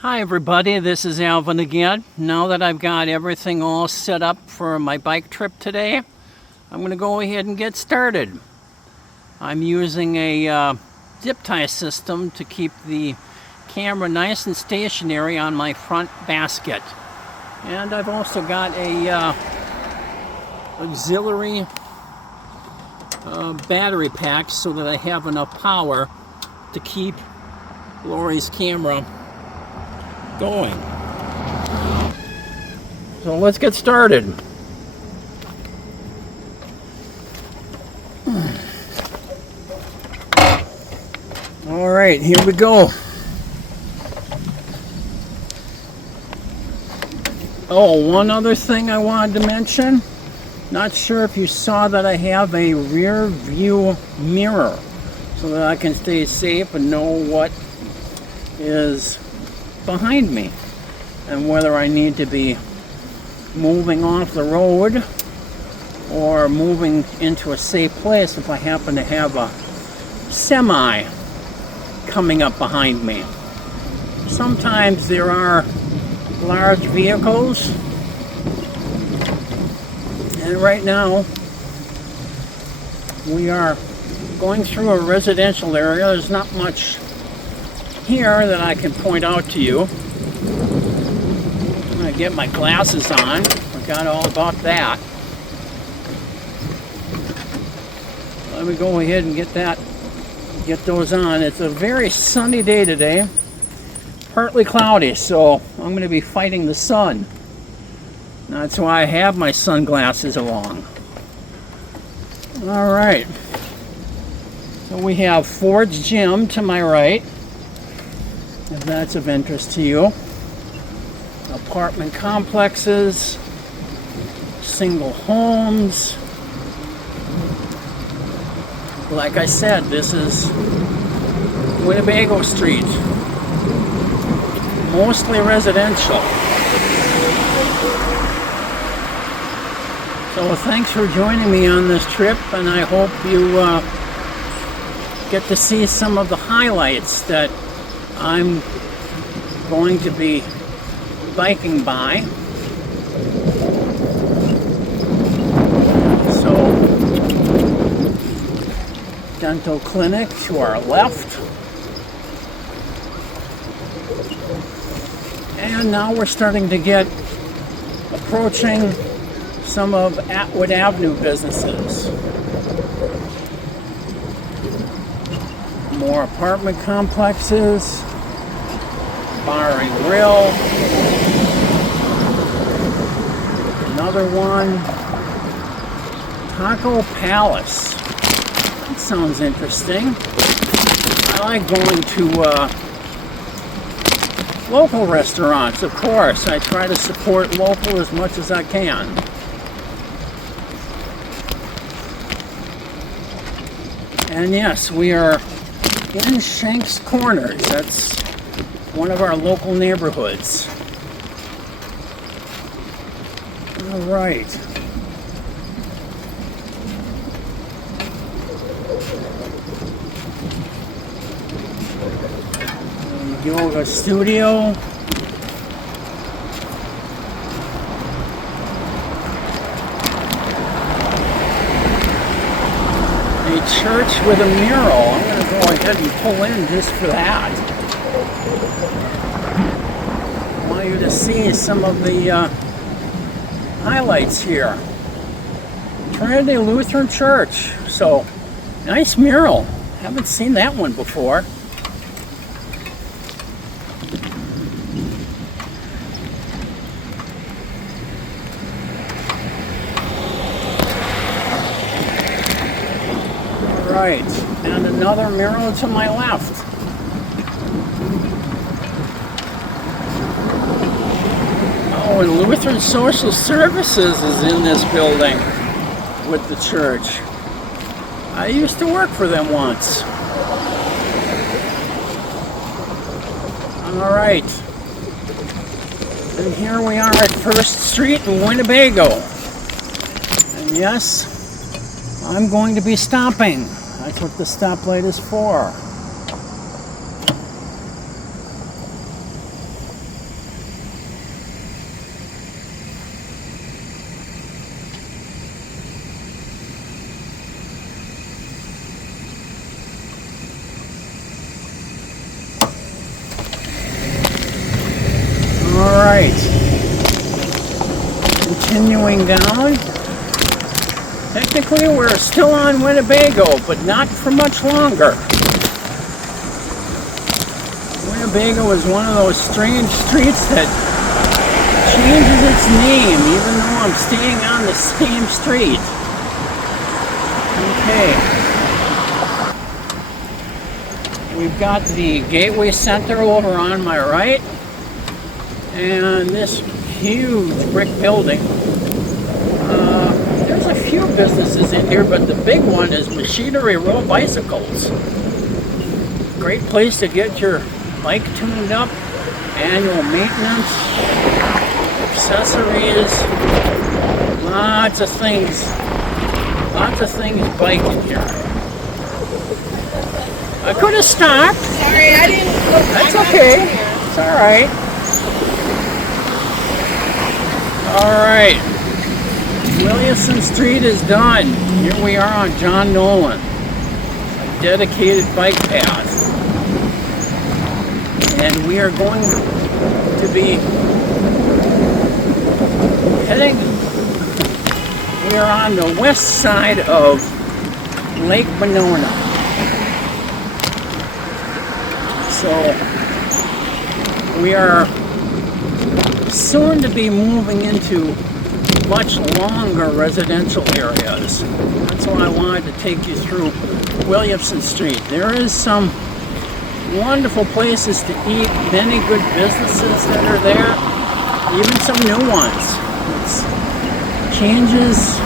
Hi everybody, this is Alvin again. Now that I've got everything all set up for my bike trip today, I'm going to go ahead and get started. I'm using a zip tie system to keep the camera nice and stationary on my front basket. And I've also got a auxiliary battery pack so that I have enough power to keep Lori's camera going. So let's get started. All right, here we go. Oh, one other thing I wanted to mention. Not sure if you saw that I have a rear view mirror so that I can stay safe and know what is behind me and whether I need to be moving off the road or moving into a safe place if I happen to have a semi coming up behind me. Sometimes there are large vehicles, and right now we are going through a residential area. There's not much here that I can point out to you. I'm going to get my glasses on. Forgot all about that. Let me go ahead and get those on. It's a very sunny day today. Partly cloudy, so I'm going to be fighting the sun. That's why I have my sunglasses along. All right. So we have Ford's Gym to my right, if that's of interest to you. Apartment complexes, single homes. Like I said, this is Winnebago Street. Mostly residential. So thanks for joining me on this trip, and I hope you get to see some of the highlights that I'm going to be biking by. So, dental clinic to our left. And now we're starting to get approaching some of Atwood Avenue businesses. More apartment complexes, bar and grill, another one, Taco Palace. That sounds interesting. I like going to local restaurants, of course. I try to support local as much as I can. And yes, we are in Shanks Corners. That's one of our local neighborhoods. All right. Yoga studio. A church with a mural. I'm going to go ahead and pull in just for that. I want you to see some of the highlights here. Trinity Lutheran Church. So, nice mural. Haven't seen that one before. Right, and another mural to my left. Oh, and Lutheran Social Services is in this building with the church. I used to work for them once. All right. And here we are at First Street in Winnebago. And yes, I'm going to be stopping. That's what the stoplight is for. continuing down. Technically, we're still on Winnebago, but not for much longer. Winnebago is one of those strange streets that changes its name, even though I'm staying on the same street. Okay. We've got the Gateway Center over on my right, and this huge brick building. There's a few businesses in here, but the big one is Machinery Row Bicycles. Great place to get your bike tuned up, annual maintenance, accessories, lots of things bike in here. I could have stopped. Sorry, I didn't. That's okay. It's all right. All right. Williamson Street is done. Here we are on John Nolan. A dedicated bike path. And we are going to be heading. We are on the west side of Lake Monona. So we are soon to be moving into much longer residential areas. That's why I wanted to take you through Williamson Street. There is some wonderful places to eat, many good businesses that are there, even some new ones. It changes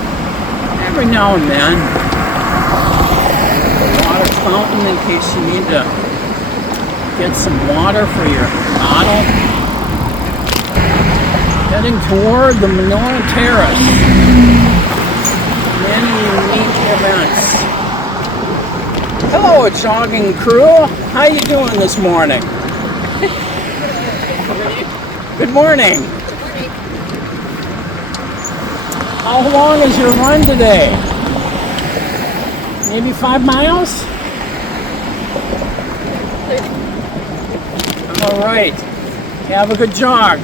every now and then. A water fountain in case you need to get some water for your bottle. Heading toward the Monona Terrace. Many unique events. Hello, jogging crew. How you doing this morning? Good morning. How long is your run today? Maybe 5 miles? All right. Have a good jog.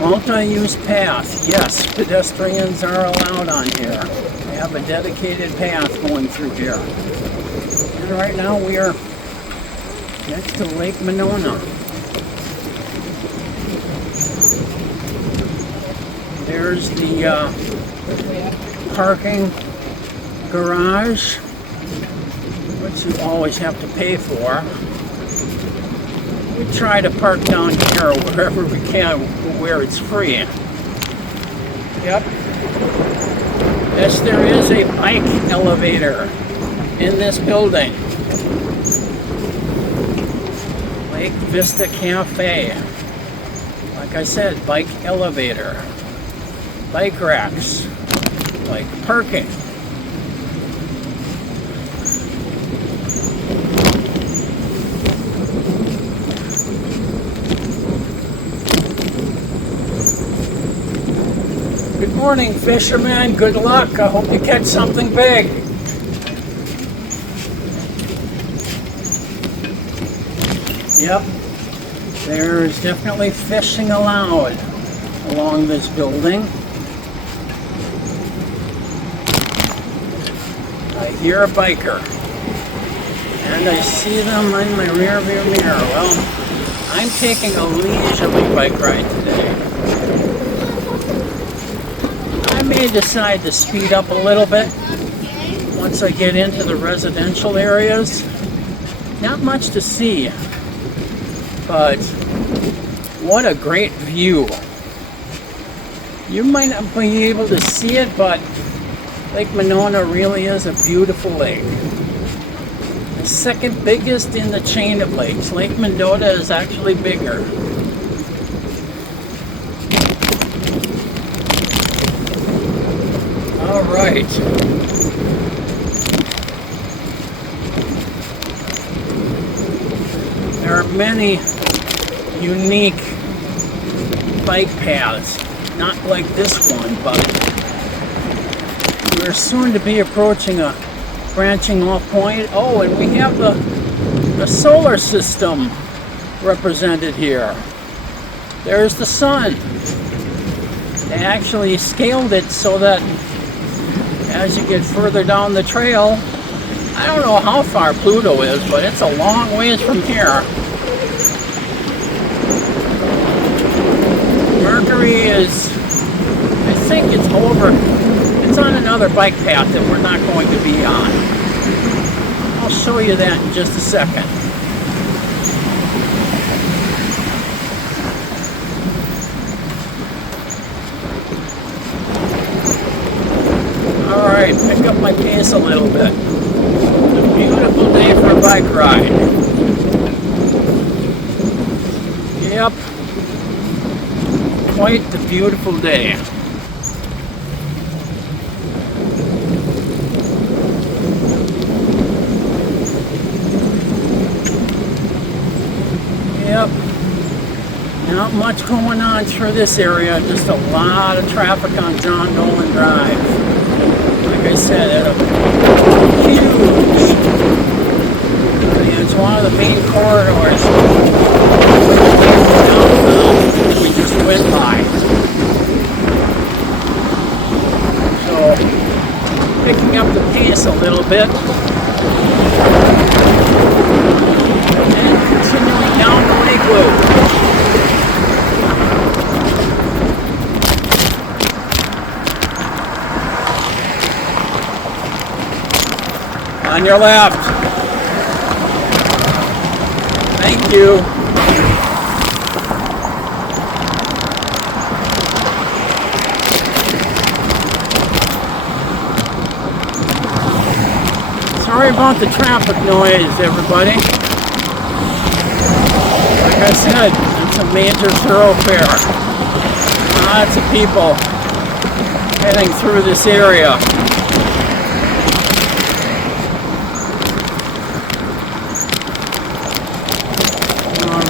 Multi-use path. Yes, pedestrians are allowed on here. We have a dedicated path going through here. And right now we are next to Lake Monona. There's the parking garage, which you always have to pay for. We try to park down here wherever we can, where it's free. Yep. Yes, there is a bike elevator in this building. Lake Vista Cafe. Like I said, bike elevator. Bike racks. Bike parking. Good morning, fishermen. Good luck. I hope you catch something big. Yep, there's definitely fishing allowed along this building. I hear a biker, and I see them in my rear view mirror. Well, I'm taking a leisurely bike ride today. I may decide to speed up a little bit once I get into the residential areas. Not much to see, but what a great view. You might not be able to see it, but Lake Monona really is a beautiful lake. The second biggest in the chain of lakes. Lake Monona is actually bigger. All right. There are many unique bike paths, not like this one, but we're soon to be approaching a branching off point. Oh, and we have the solar system represented here. There's the sun. They actually scaled it so that as you get further down the trail, I don't know how far Pluto is, but it's a long ways from here. Mercury is, I think it's over. It's on another bike path that we're not going to be on. I'll show you that in just a second. Alright, pick up my pace a little bit. It's a beautiful day for a bike ride. Yep. Quite the beautiful day. Yep. Not much going on through this area, just a lot of traffic on John Dolan Drive. Like I said, at a huge, it's one of the main corridors that we just went by. So, picking up the pace a little bit and continuing down the Lake Loop. On your left. Thank you. Sorry about the traffic noise, everybody. Like I said, it's a major thoroughfare. Lots of people heading through this area.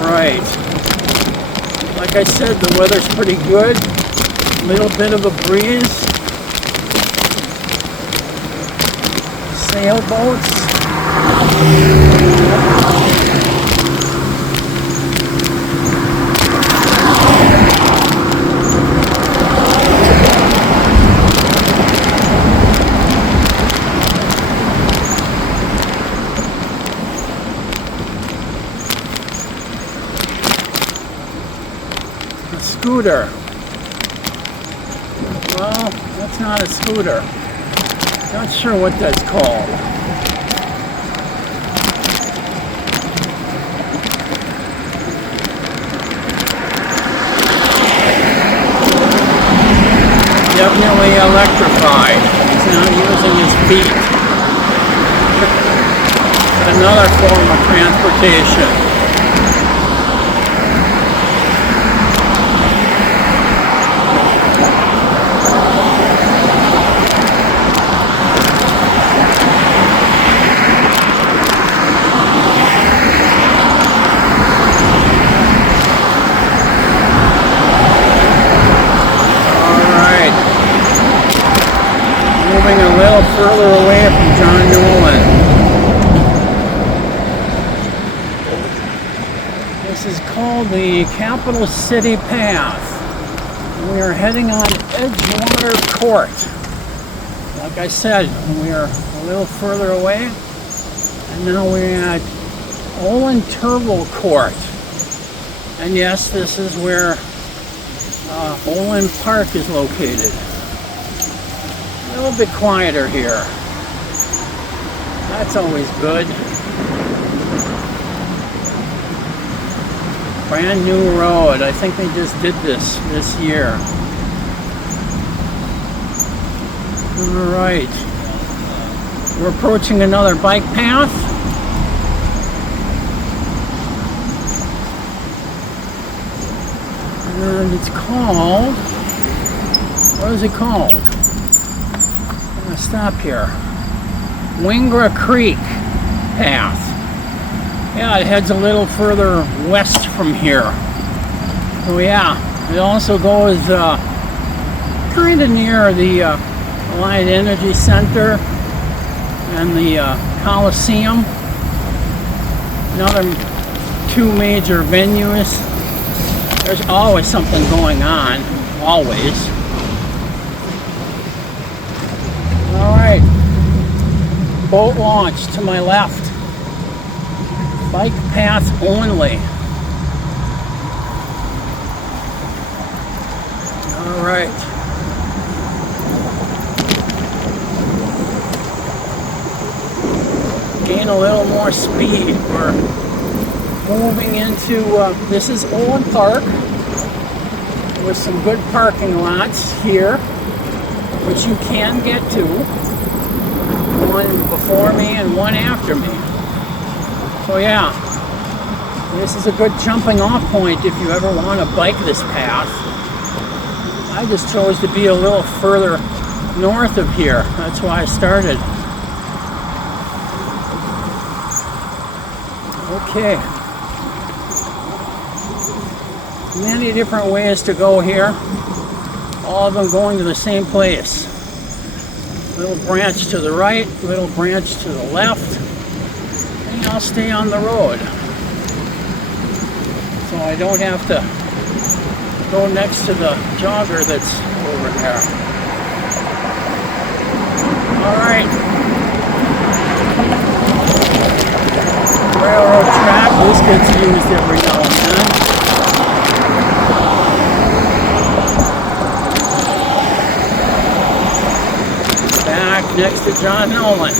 Alright. Like I said, the weather's pretty good. A little bit of a breeze. Sailboats. A scooter. Well, that's not a scooter. Not sure what that's called. Definitely electrified. He's not using his feet. Another form of transportation. Moving a little further away from John Dolan. This is called the Capital City Path. We are heading on Edgewater Court. Like I said, we are a little further away. And now we're at Olin Turbo Court. And yes, this is where Olin Park is located. A little bit quieter here. That's always good. Brand new road. I think they just did this year. Alright. We're approaching another bike path. And it's called, what is it called? I'm going to stop here. Wingra Creek Path. Yeah, it heads a little further west from here. So yeah, it also goes kind of near the Allied Energy Center and the Coliseum. Another two major venues. There's always something going on, always. All right, boat launch to my left. Bike path only. All right. Gain a little more speed. We're moving into, this is Owen Park with some good parking lots here, which you can get to. One before me and one after me. So yeah, this is a good jumping off point if you ever want to bike this path. I just chose to be a little further north of here. That's why I started. Okay. Many different ways to go here. All of them going to the same place. Little branch to the right, little branch to the left. And I'll stay on the road. So I don't have to go next to the jogger that's over there. All right. Railroad track. This gets used every now and then. Back next to John Nolan.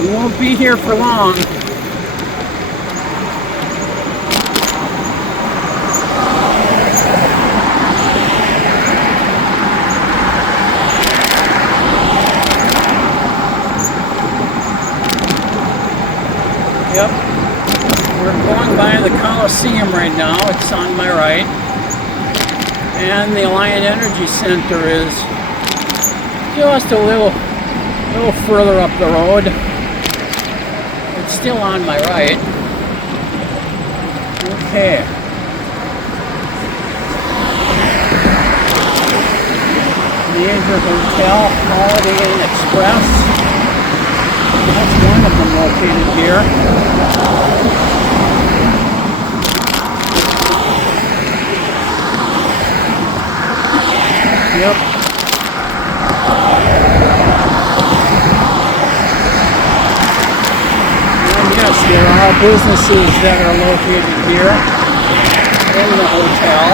We won't be here for long. Yep, we're going by the Coliseum right now. It's on my right. And the Alliant Energy Center is just a little further up the road. It's still on my right. Okay. Major Hotel, Holiday Inn Express. That's one of them located here. Yep. And yes, there are businesses that are located here in the hotel.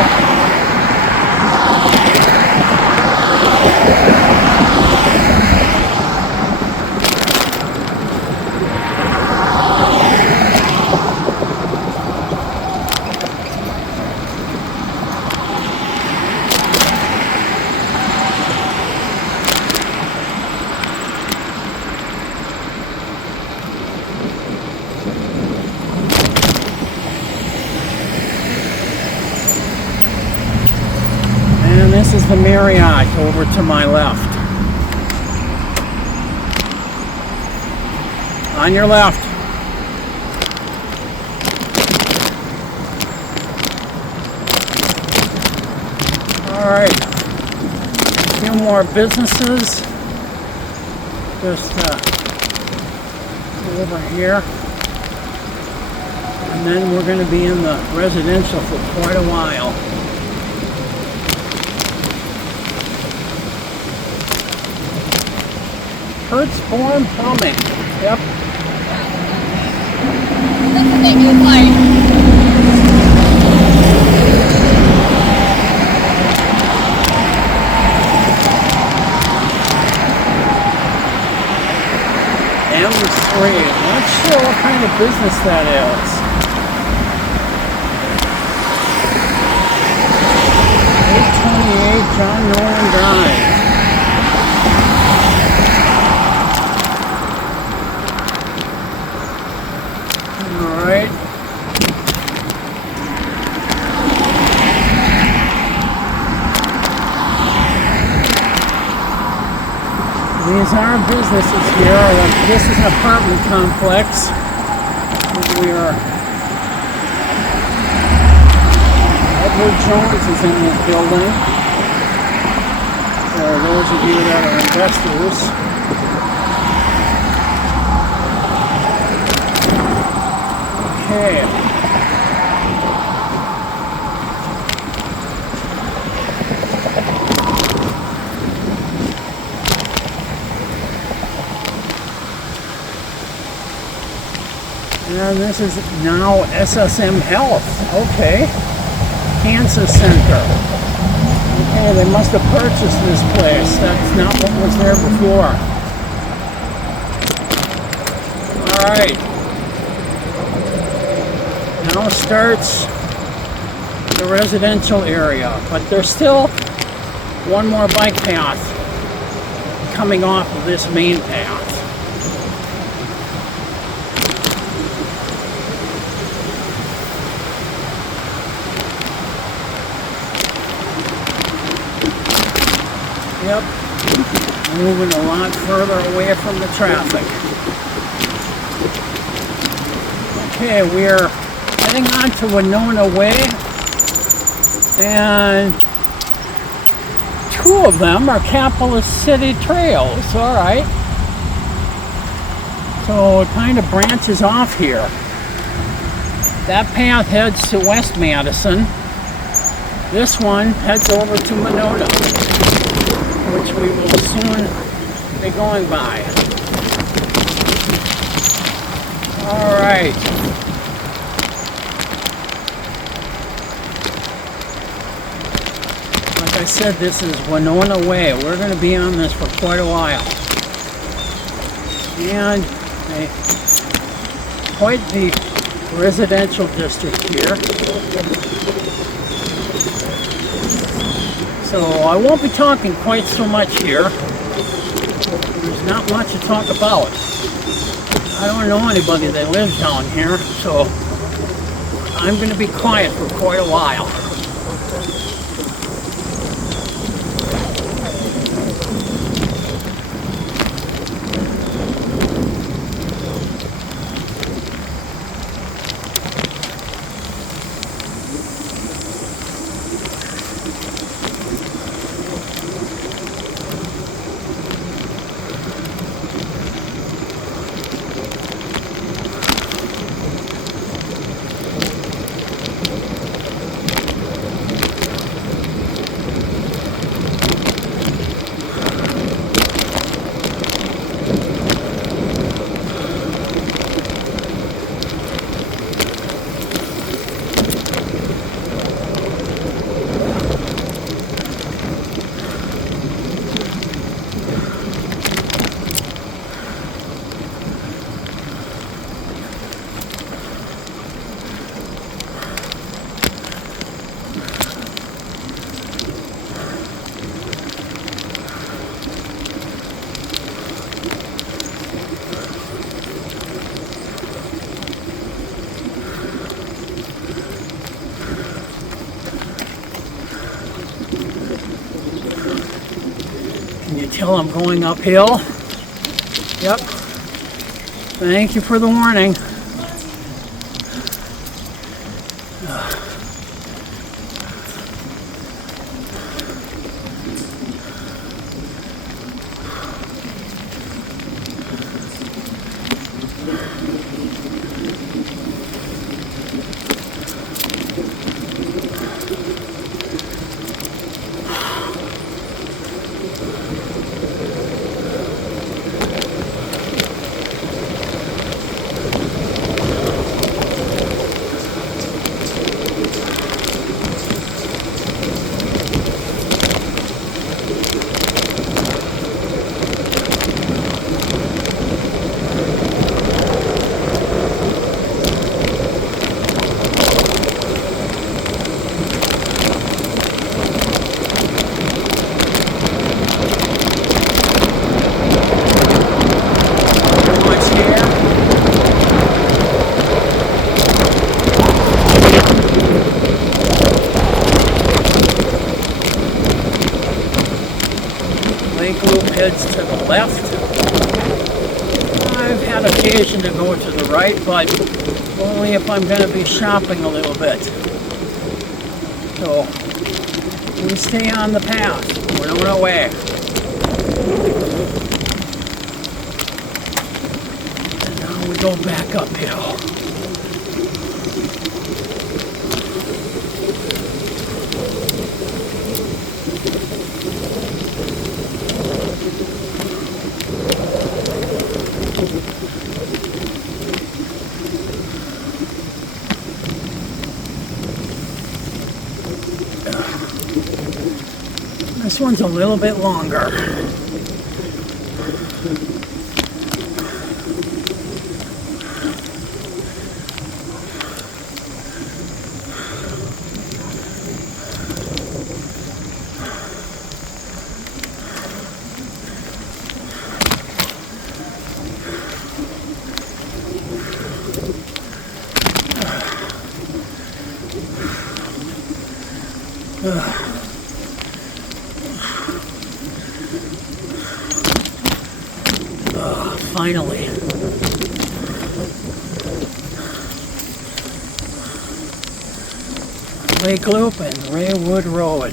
This is the Marriott over to my left. On your left. All right. A few more businesses. Just over here. And then we're going to be in the residential for quite a while. Hertzborn Plumbing. Yep. That's what they do like. M3. I'm not sure what kind of business that is. 828 John Nolan Drive. These are businesses here. This is an apartment complex. We are. Edward Jones is in this building. For those of you that are investors. Okay. And this is now SSM Health. Okay. Cancer Center. Okay, they must have purchased this place. That's not what was there before. Alright. Now starts the residential area. But there's still one more bike path coming off of this main path. Yep, moving a lot further away from the traffic. Okay, we're heading on to Monona Way, and two of them are capitalist city trails. All right, so it kind of branches off here. That path heads to West Madison. This one heads over to Monona, which we will soon be going by. All right. Like I said, this is Monona Way. We're going to be on this for quite a while. And quite the residential district here. So I won't be talking quite so much here. There's not much to talk about. I don't know anybody that lives down here, so I'm going to be quiet for quite a while. Can you tell I'm going uphill? Yep. Thank you for the warning. Lake Loop heads to the left. I've had occasion to go to the right, but only if I'm going to be shopping a little bit. So, we stay on the path. We're on our way. And now we go back uphill. this one's a little bit longer. Finally. Lake Loop and Raywood Road.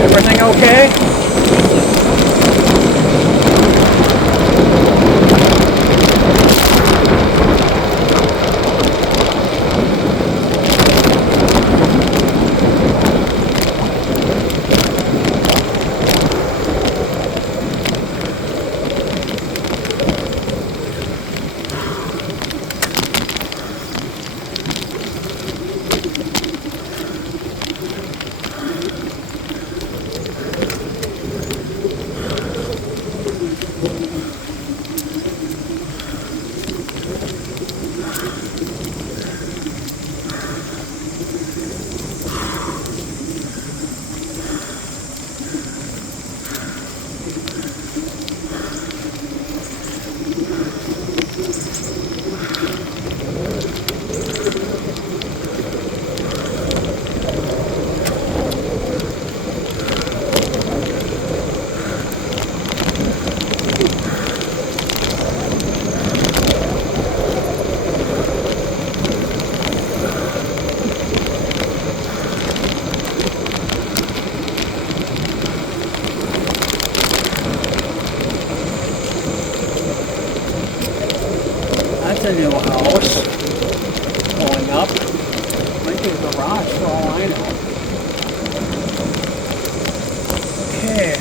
Everything okay? A new house going up. Might be a garage for all I know. Okay,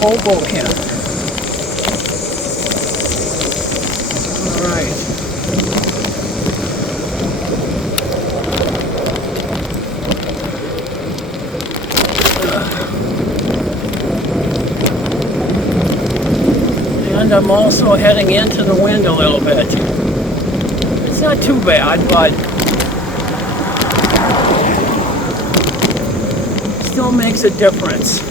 Hoboken. Alright. And I'm also heading into the wind a little bit. It's not too bad, but still makes a difference.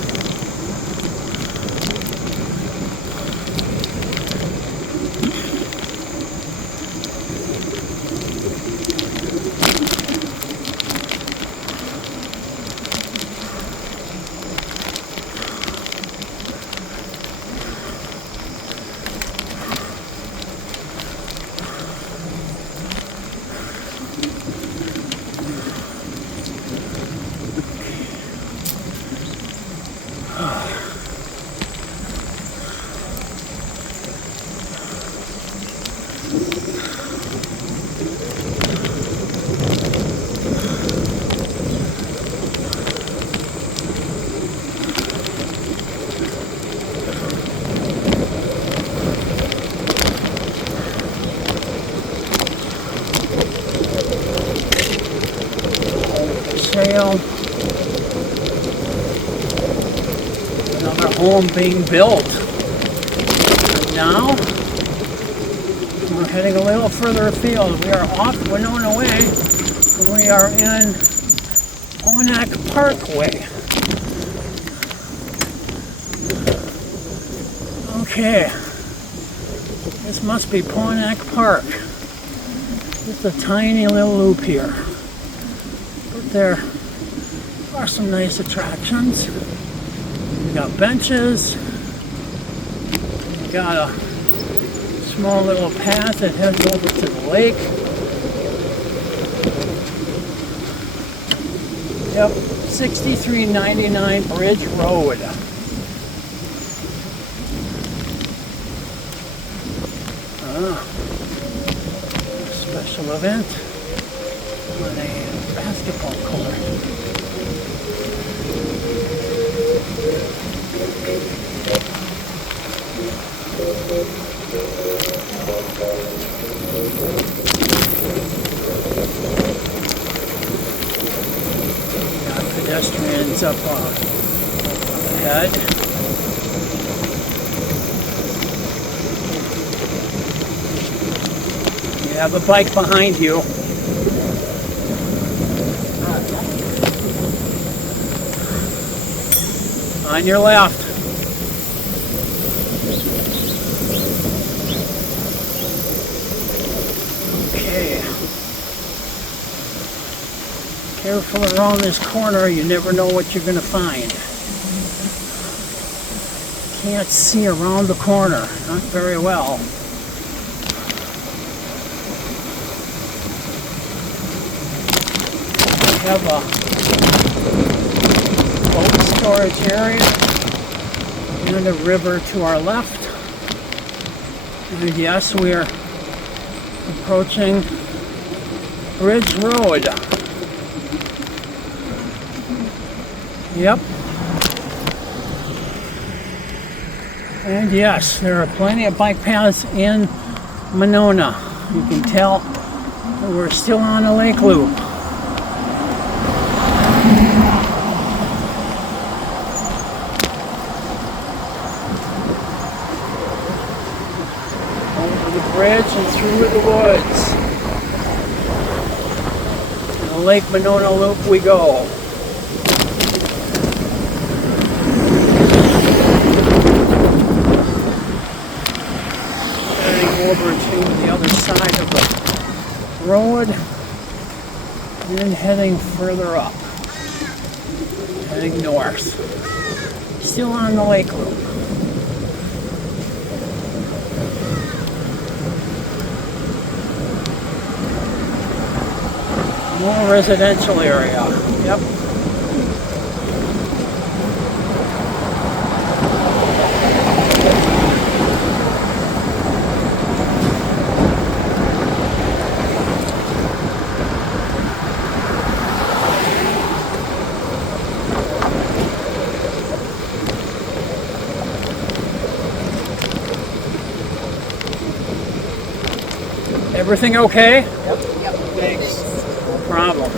Another home being built. And now we're heading a little further afield. We are off Monona Way and we are in Ponak Parkway. Okay, this must be Ponak Park. Just a tiny little loop here. But there are some nice attractions. We got benches. We got a small little path that heads over to the lake. Yep, 6399 Bridge Road. Special event on a basketball court. Got pedestrians up ahead. You have a bike behind you. On your left. Okay. Careful around this corner, you never know what you're going to find. Can't see around the corner, not very well. We have a boat storage area and a river to our left. And yes, we are approaching Bridge Road. Yep. And yes, there are plenty of bike paths in Monona. You can tell that we're still on a lake loop. Over the bridge and through the woods. And the Lake Monona Loop we go. Over to the other side of the road and then heading further up, heading north, still on the lake loop. More residential area. Yep. Everything okay? Yep. Thanks. No problem.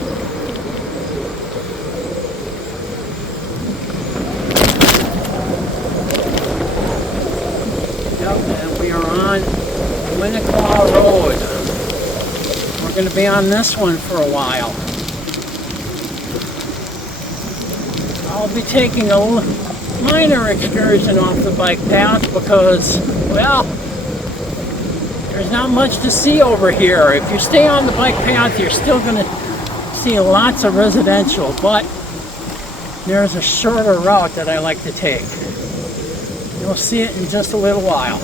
Yep, and we are on Winniclaw Road. We're going to be on this one for a while. I'll be taking a minor excursion off the bike path because, well, there's not much to see over here. If you stay on the bike path, you're still going to see lots of residential, but there's a shorter route that I like to take. You'll see it in just a little while.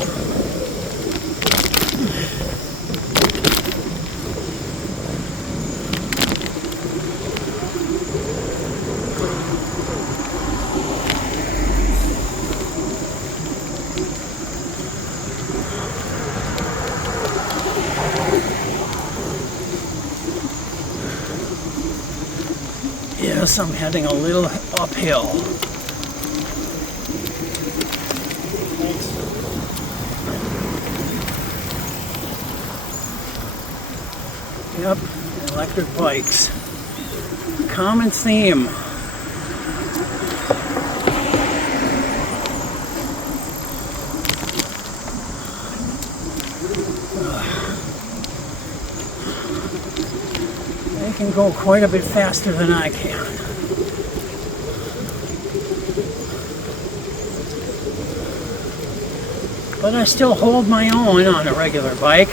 Yes, I'm heading a little uphill. Yep, electric bikes. Common theme. They can go quite a bit faster than I can. But I still hold my own on a regular bike.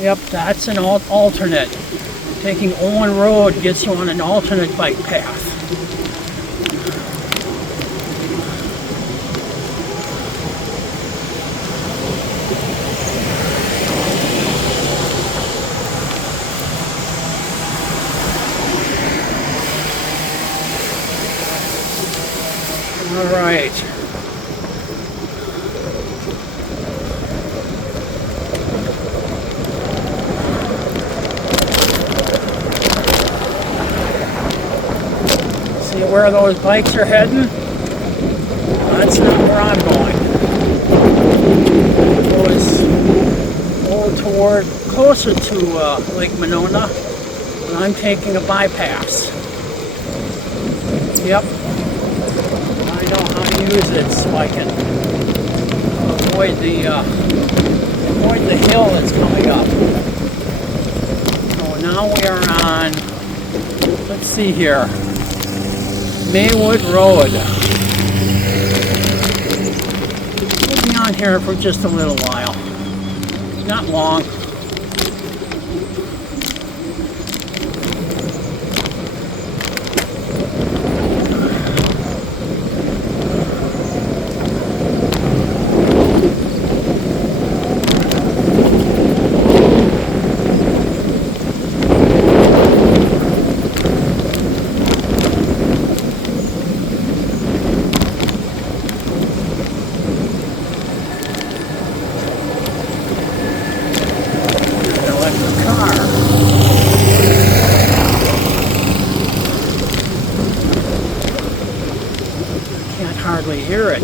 Yep, that's an alternate. Taking Owen Road gets you on an alternate bike path. All right. See where those bikes are heading? That's not where I'm going. It goes toward closer to Lake Monona, and I'm taking a bypass. Yep. I know how to use it so I can avoid the hill that's coming up. So now we are on, let's see here, Maywood Road. We'll be on here for just a little while. Not long. Hardly hear it.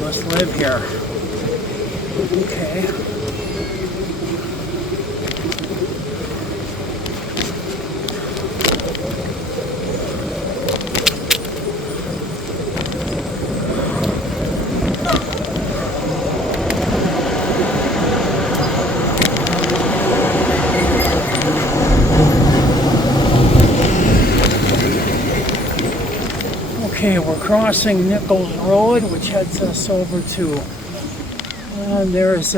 Must live here. Okay. Okay, we're crossing Nichols Road, which heads us over to, there's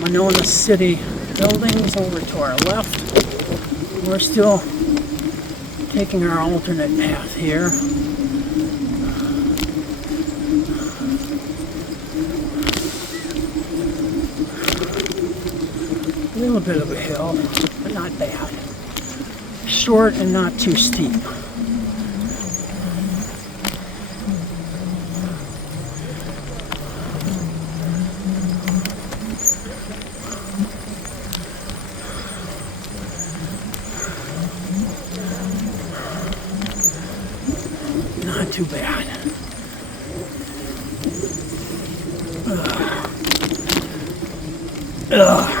Monona City buildings over to our left. We're still taking our alternate path here. A little bit of a hill, but not bad. Short and not too steep. Not too bad. Ugh.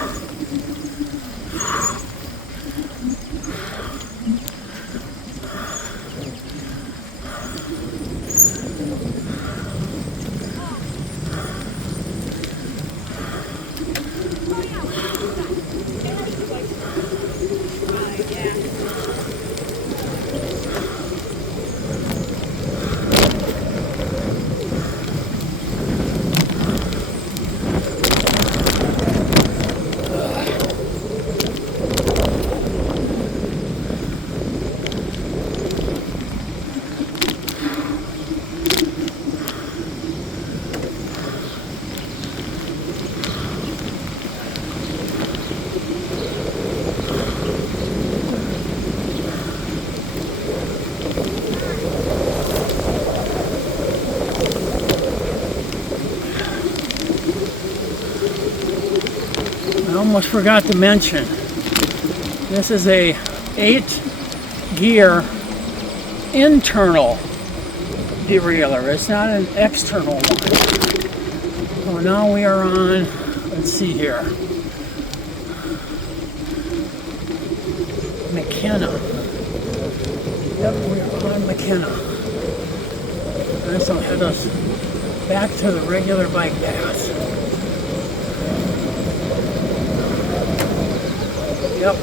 I almost forgot to mention, this is a 8-gear internal derailleur. It's not an external one. So now we are on, let's see here, McKenna. Yep, we're on McKenna. This will head us back to the regular bike path. Yep,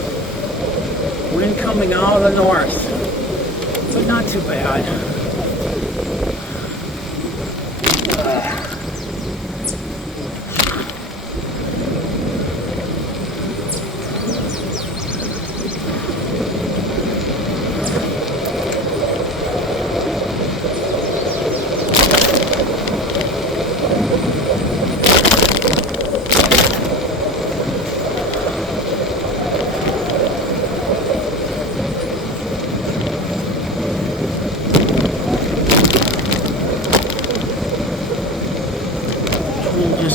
wind coming out of the north, but not too bad.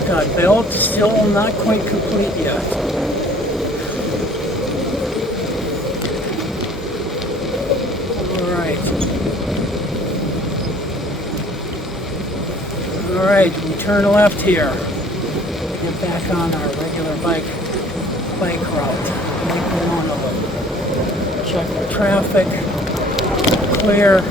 got built, still not quite complete yet. Alright, we turn left here. Get back on our regular bike route. Lake Monona Loop. Check the traffic. Clear.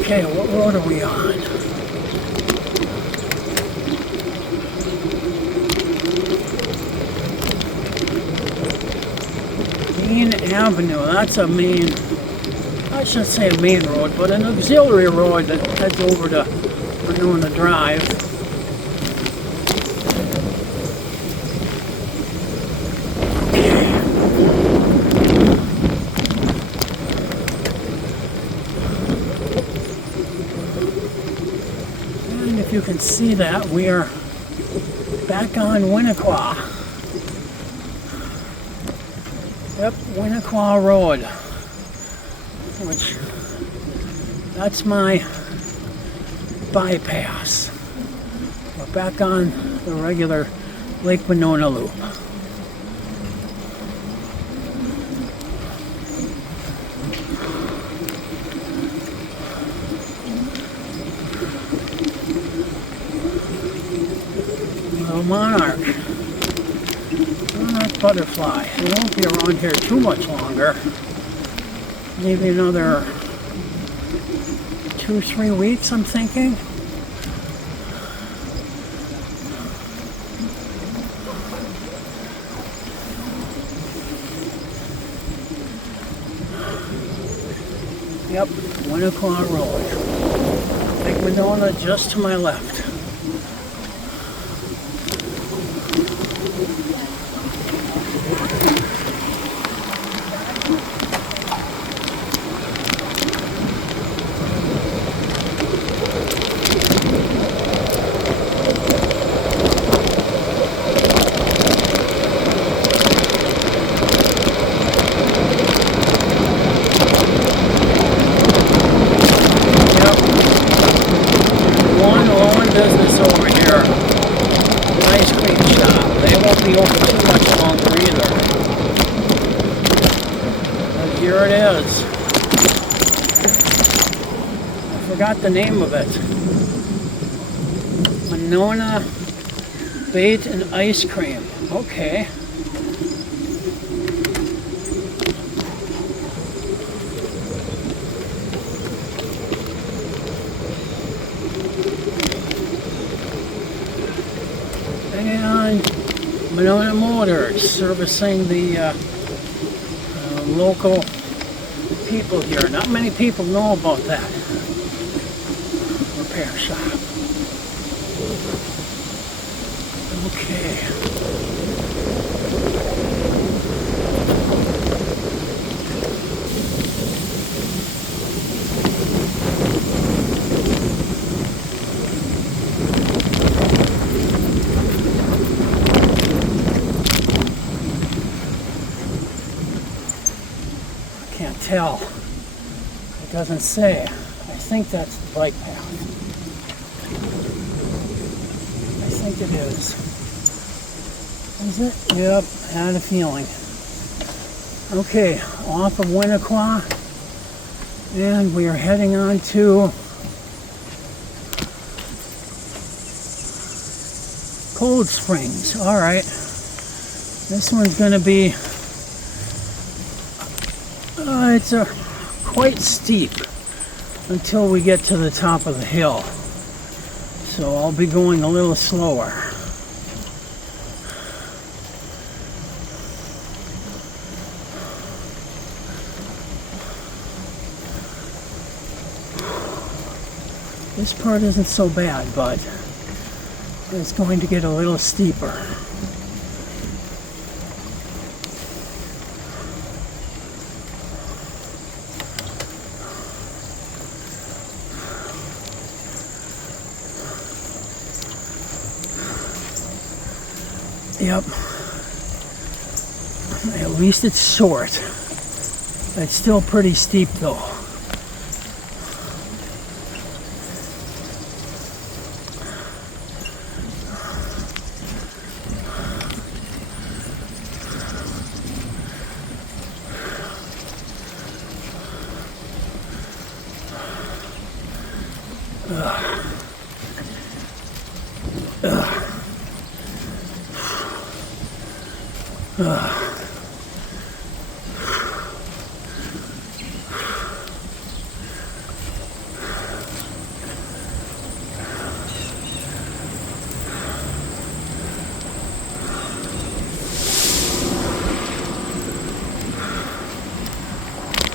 Okay, what road are we on? Main Avenue, that's a main, I shouldn't say a main road, but an auxiliary road that heads over to Monona Drive. And if you can see that, we are back on Winnequa. Yep, Winnequa Road, which, that's my bypass. We're back on the regular Lake Monona Loop. Little monarch butterfly. They won't be around here too much longer. Maybe another 2-3 weeks, I'm thinking. Yep, Winnequa Road. Lake Monona just to my left. Business over here, an ice cream shop. They won't be open too much longer either. But here it is. I forgot the name of it. Monona Bait and Ice Cream. Okay. And Monona Motors, servicing the local people here. Not many people know about that repair shop. Okay. Can't tell. It doesn't say. I think that's the bike path. I think it is. Is it? Yep, had a feeling. Okay, off of Winnequa, and we are heading on to Cold Springs. All right. This one's going to be it's quite steep until we get to the top of the hill. So I'll be going a little slower. This part isn't so bad, but it's going to get a little steeper. Yep. At least it's short. It's still pretty steep though.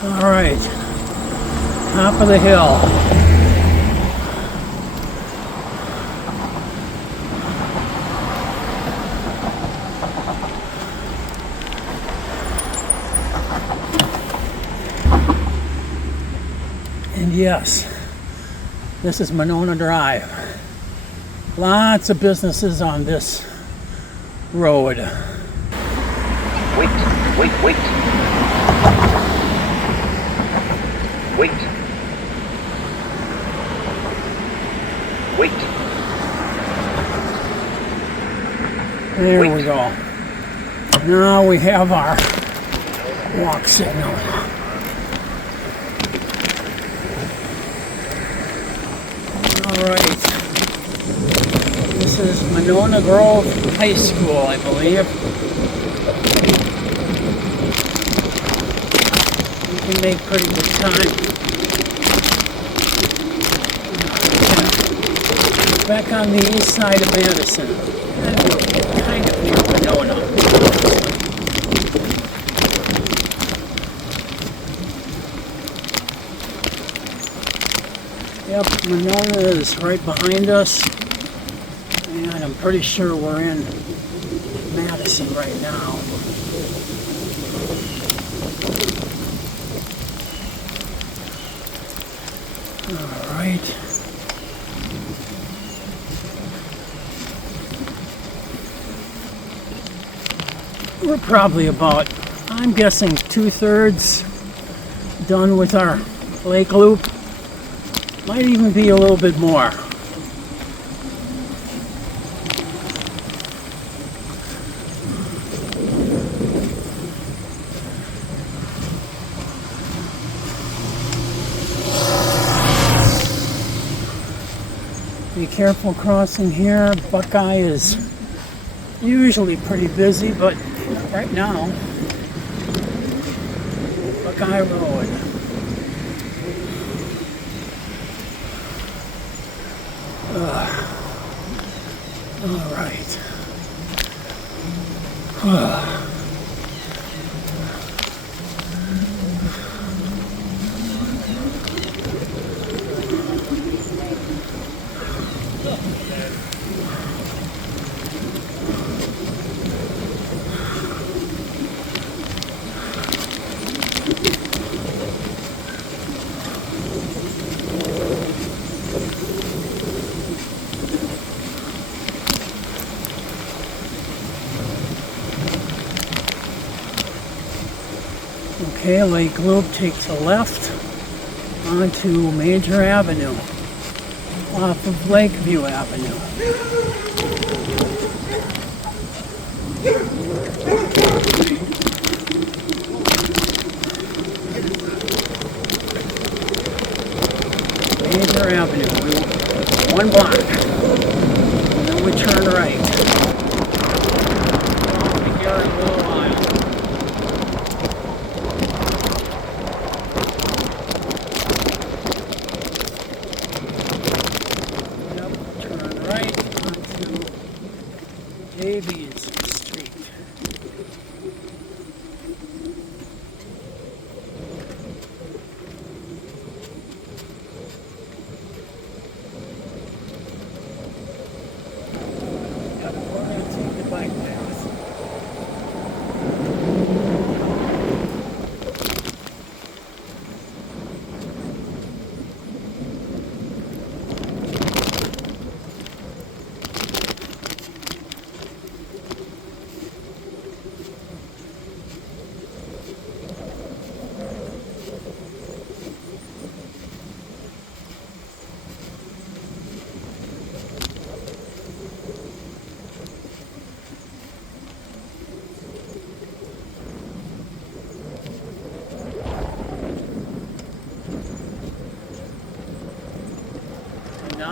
All right, top of the hill. And yes, this is Monona Drive. Lots of businesses on this road. Wait. There we go. Now we have our walk signal. All right. This is Monona Grove High School, I believe. We can make pretty good time. Back on the east side of Madison. Kind of near Monona. Yep, Monona is right behind us. And I'm pretty sure we're in Madison right now. All right. We're probably about, I'm guessing, 2/3 done with our lake loop. Might even be a little bit more. Be careful crossing here. Buckeye is usually pretty busy, but right now, Buckeye Road. All right. Okay, Lake Loop takes a left onto Major Avenue off of Lakeview Avenue. Major Avenue, 1 block, and then we turn right. We'll be here in a little while. Davies Street. Yep, we're going to take the bike path.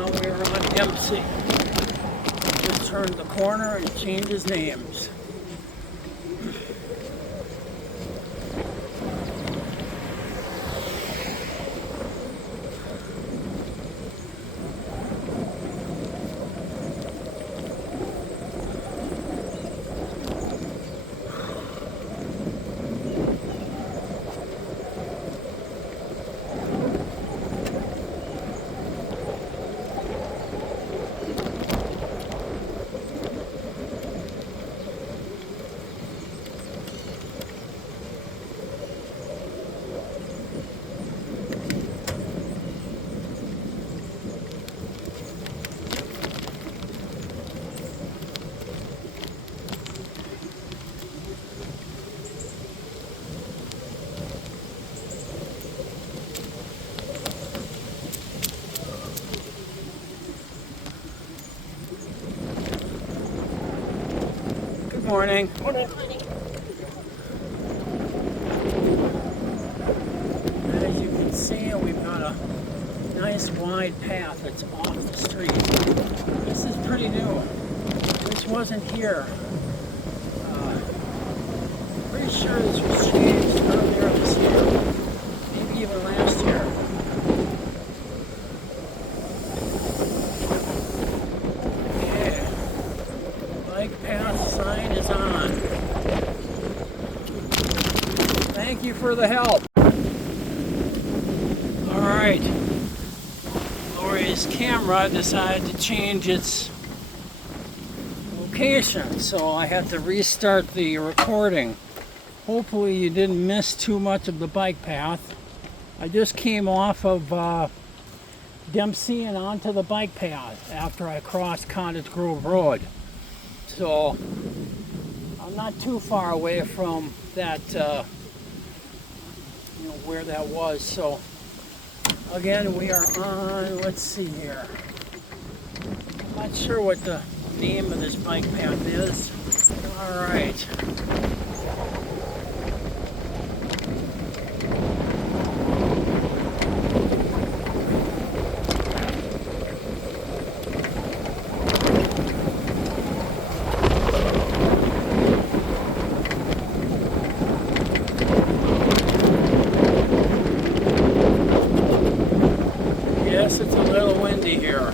now we're on MC. Just turned the corner and changes names. Good morning. As you can see, we've got a nice wide path that's off the street. This is pretty new. This wasn't here. Pretty sure this was changed earlier this year, maybe even last year. Yeah, bike path sign is on. Thank you for the help. All right, Lori's camera decided to change its location, so I had to restart the recording. Hopefully you didn't miss too much of the bike path. I just came off of Dempsey and onto the bike path after I crossed Cottage Grove Road. So I'm not too far away from that, where that was. So again, we are on, let's see here. I'm not sure what the name of this bike path is. All right. Yes, it's a little windy here.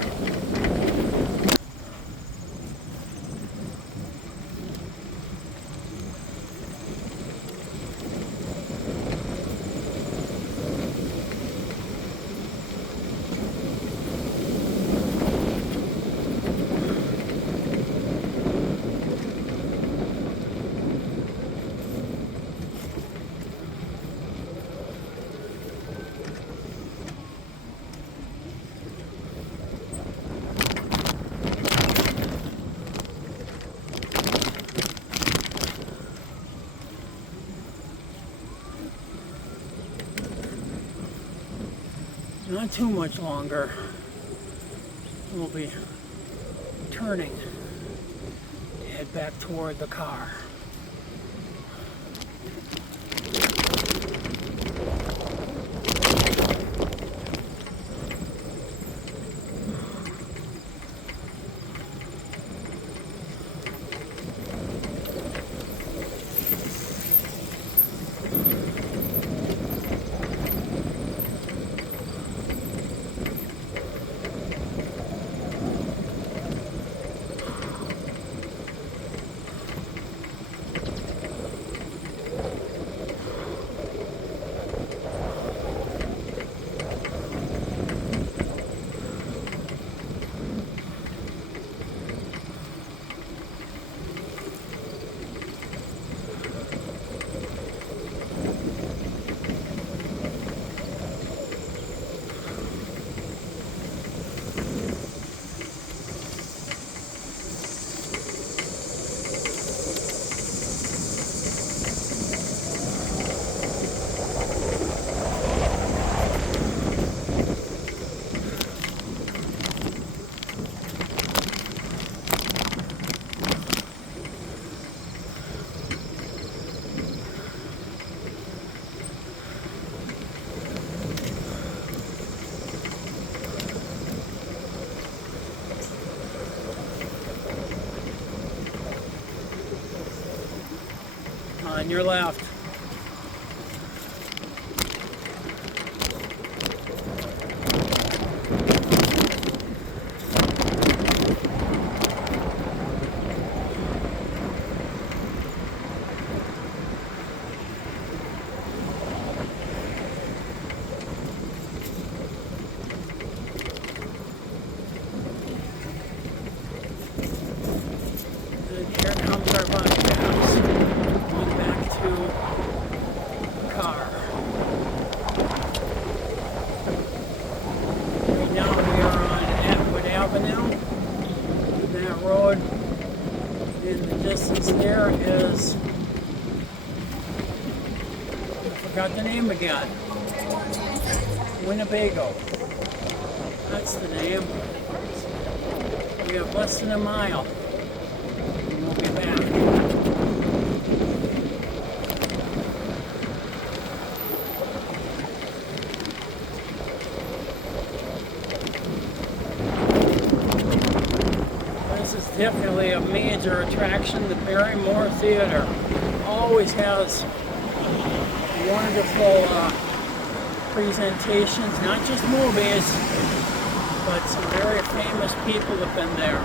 Not too much longer. We'll be turning to head back toward the car. On your left. Here comes our bypass. Going back to the car. Right now we are on Atwood Avenue. That road in the distance there is, I forgot the name again. Winnebago. That's the name. We have less than a mile. We'll be back. This is definitely a major attraction. The Barrymore Theater always has wonderful presentations, not just movies, but some very famous people have been there.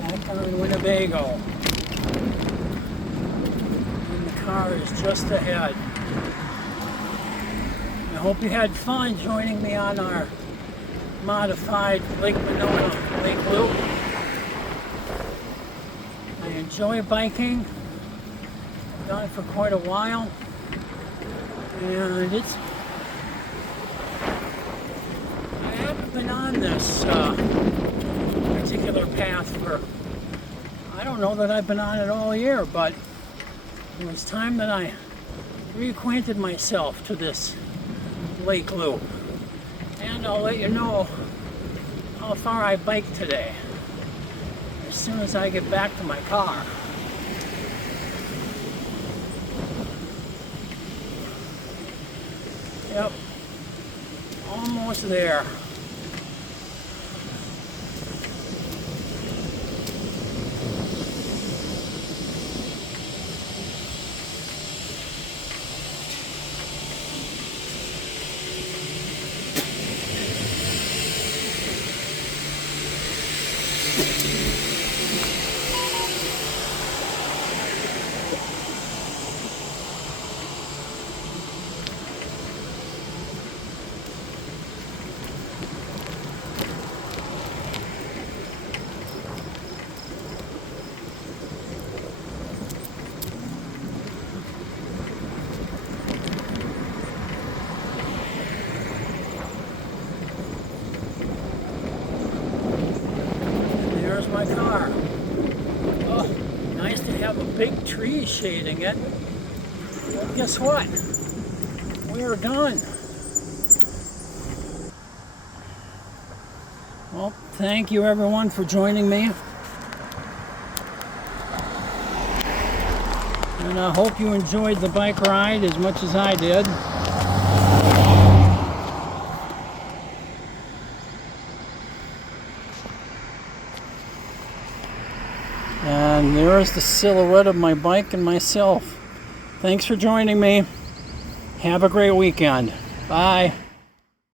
Back on Winnebago. And the car is just ahead. I hope you had fun joining me on our modified Lake Monona Lake Loop. I enjoy biking. I've done it for quite a while. And I haven't been on this particular path for, I don't know that I've been on it all year, but it was time that I reacquainted myself to this lake loop. And I'll let you know how far I biked today as soon as I get back to my car. Yep, almost there. My car. Oh, nice to have a big tree shading it. Well, guess what? We're done. Well, thank you everyone for joining me. And I hope you enjoyed the bike ride as much as I did. And there's the silhouette of my bike and myself. Thanks for joining me. Have a great weekend. Bye.